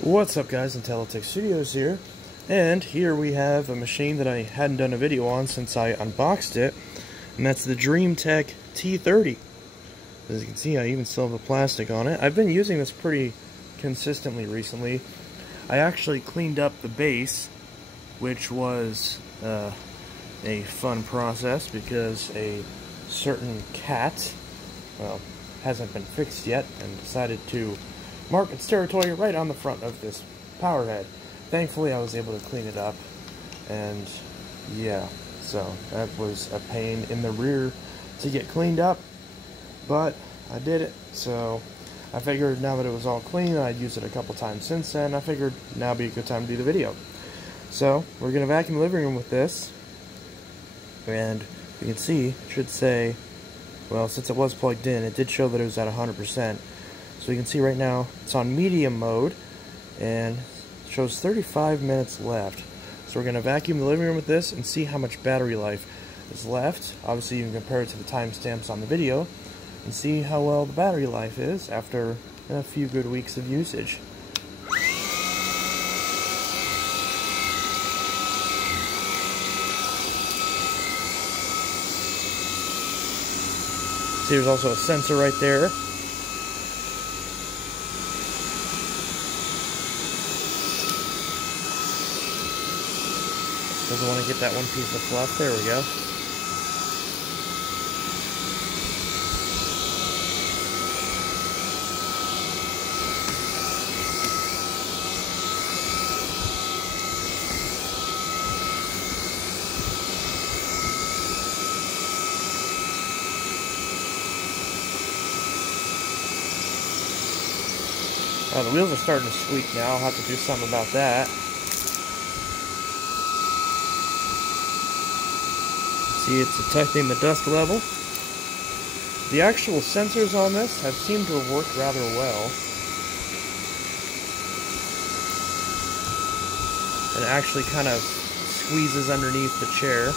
What's up, guys? DreameTech Studios here, and here we have a machine that I hadn't done a video on since I unboxed it, and that's the DreameTech T30. As you can see, I even still have the plastic on it. I've been using this pretty consistently recently. I actually cleaned up the base, which was a fun process because a certain cat, well, hasn't been fixed yet and decided to mark its territory right on the front of this power head. Thankfully, I was able to clean it up, and yeah, so that was a pain in the rear to get cleaned up, but I did it. So I figured now that it was all clean, I'd used it a couple times since then, I figured now would be a good time to do the video. So we're going to vacuum the living room with this, and you can see, it should say, well, since it was plugged in, it did show that it was at 100%. So you can see right now it's on medium mode and it shows 35 minutes left. So we're going to vacuum the living room with this and see how much battery life is left. Obviously you can compare it to the timestamps on the video and see how well the battery life is after a few good weeks of usage. See, there's also a sensor right there. Doesn't want to get that one piece of fluff. There we go. The wheels are starting to squeak now. I'll have to do something about that. See, it's detecting the dust level. The actual sensors on this have seemed to have worked rather well. And it actually kind of squeezes underneath the chair.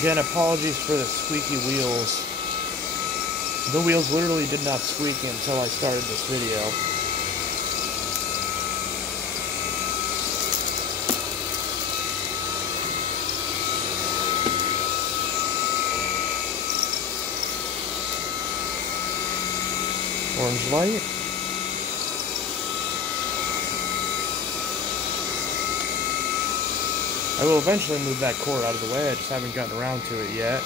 Again, apologies for the squeaky wheels. The wheels literally did not squeak until I started this video. Orange light. I will eventually move that cord out of the way, I just haven't gotten around to it yet.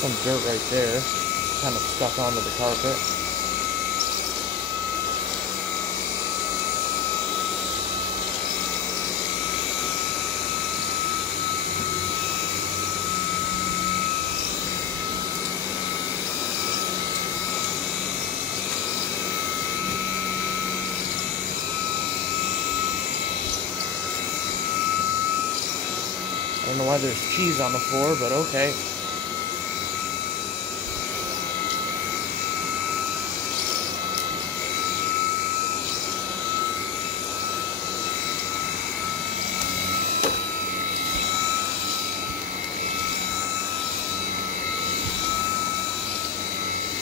Some dirt right there, kind of stuck onto the carpet. I don't know why there's cheese on the floor, but okay.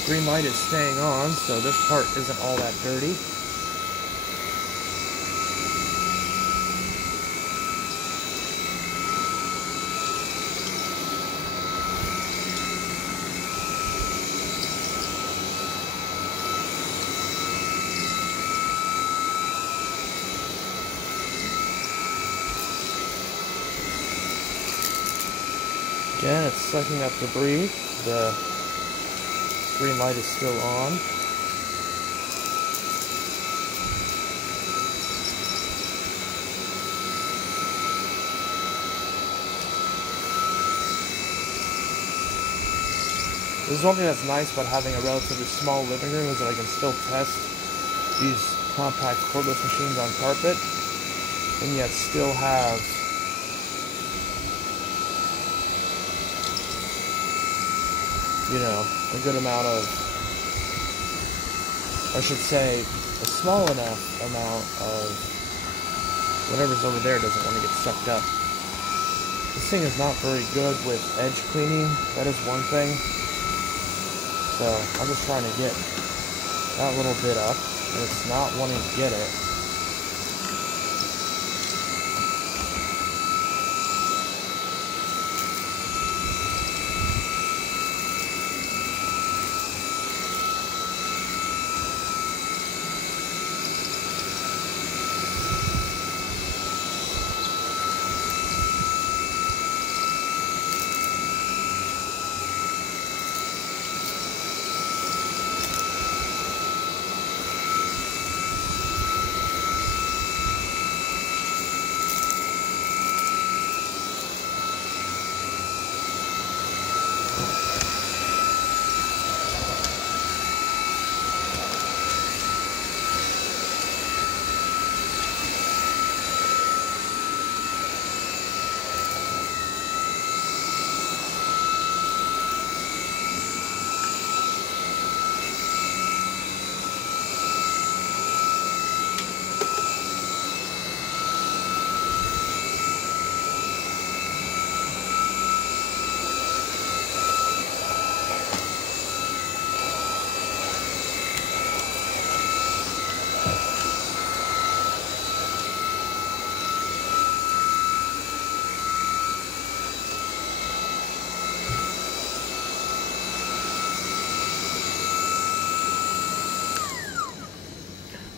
Green light is staying on, so this part isn't all that dirty. Again, it's sucking up debris. The green light is still on. This is one thing that's nice about having a relatively small living room, is that I can still test these compact cordless machines on carpet, and yet still have a good amount of, I should say, a small enough amount of whatever's over there doesn't want to get sucked up. This thing is not very good with edge cleaning, that is one thing. So I'm just trying to get that little bit up, and it's not wanting to get it.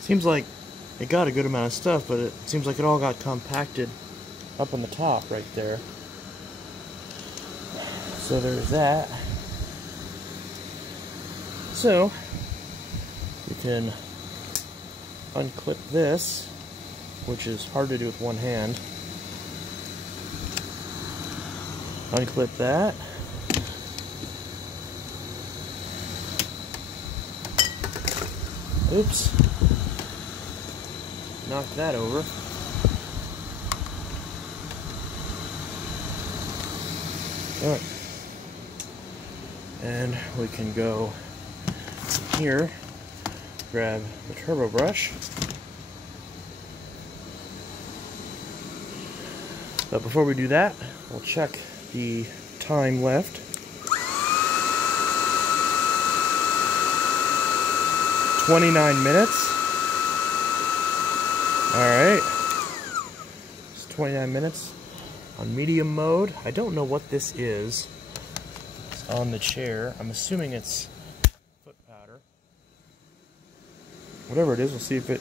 Seems like it got a good amount of stuff, but it seems like it all got compacted up on the top right there. So there's that. So you can unclip this, which is hard to do with one hand. Unclip that. Oops. Knock that over. Alright. And we can go here, grab the turbo brush. But before we do that, we'll check the time left. 29 minutes. Alright. It's 29 minutes on medium mode. I don't know what this is. It's on the chair. I'm assuming it's foot powder. Whatever it is, we'll see if it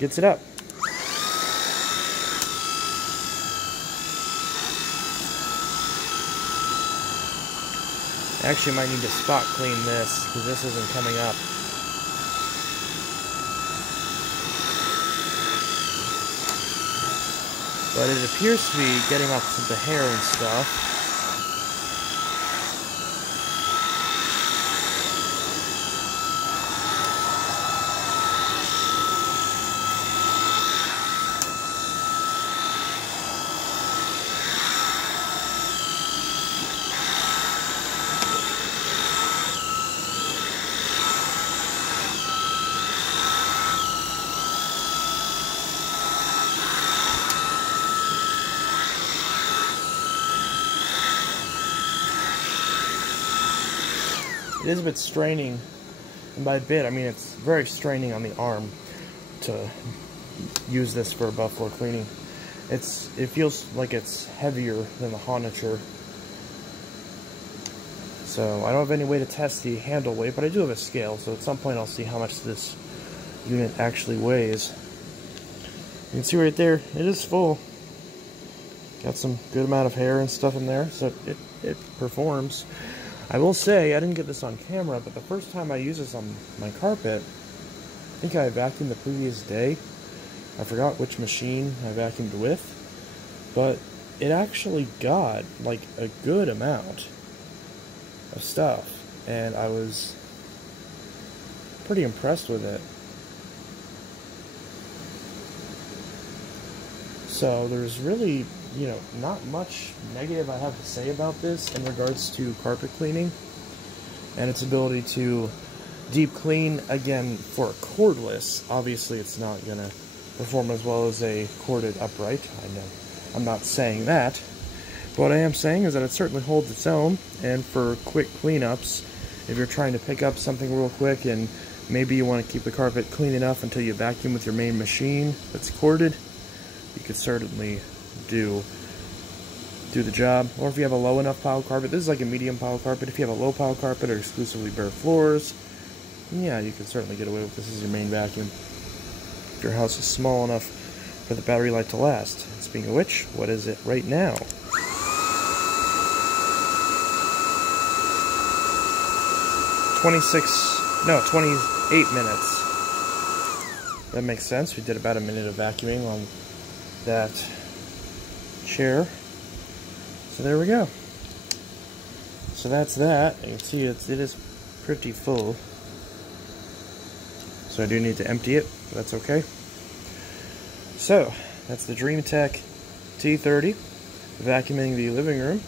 gets it up. Actually, I might need to spot clean this because this isn't coming up. But it appears to be getting up to the hair and stuff. It is a bit straining, and by a bit, I mean it's very straining on the arm to use this for above floor cleaning. It feels like it's heavier than the Honiture. So I don't have any way to test the handle weight, but I do have a scale, so at some point I'll see how much this unit actually weighs. You can see right there, it is full. Got some good amount of hair and stuff in there, so it performs. I will say, I didn't get this on camera, but the first time I used this on my carpet, I think I vacuumed the previous day. I forgot which machine I vacuumed with, but it actually got like a good amount of stuff. and I was pretty impressed with it. So there's really, you know, not much negative I have to say about this in regards to carpet cleaning and its ability to deep clean. Again, for a cordless, obviously it's not going to perform as well as a corded upright. I know I'm not saying that. But what I am saying is that it certainly holds its own, and for quick cleanups, if you're trying to pick up something real quick and maybe you want to keep the carpet clean enough until you vacuum with your main machine that's corded, you could certainly do the job. Or if you have a low enough pile carpet, this is like a medium pile carpet. If you have a low pile carpet or exclusively bare floors, yeah, you can certainly get away with this as your main vacuum. If your house is small enough for the battery life to last. And speaking of which, what is it right now? 28 minutes. That makes sense. We did about a minute of vacuuming on that chair. So there we go. So that's that. You can see it is pretty full. So I do need to empty it, but that's okay. So that's the DreameTech T30, vacuuming the living room.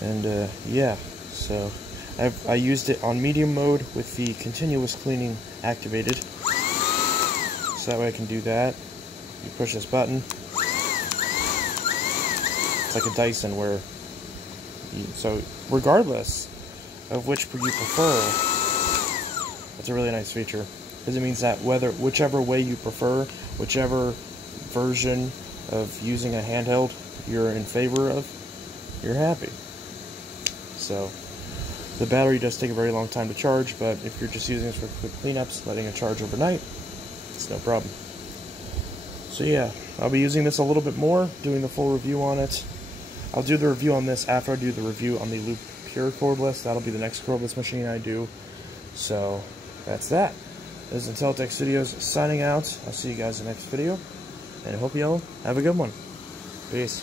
And yeah, so I used it on medium mode with the continuous cleaning activated. So that way I can do that. You push this button. It's like a Dyson where so regardless of which you prefer, that's a really nice feature, because it means that whichever way you prefer, whichever version of using a handheld you're in favor of, you're happy. So the battery does take a very long time to charge, but if you're just using this for quick cleanups, letting it charge overnight, it's no problem. So yeah, I'll be using this a little bit more, doing the full review on it. I'll do the review on this after I do the review on the Loop Pure cordless. That'll be the next cordless machine I do. So that's that. This is DreameTech Studios signing out. I'll see you guys in the next video, and I hope y'all have a good one. Peace.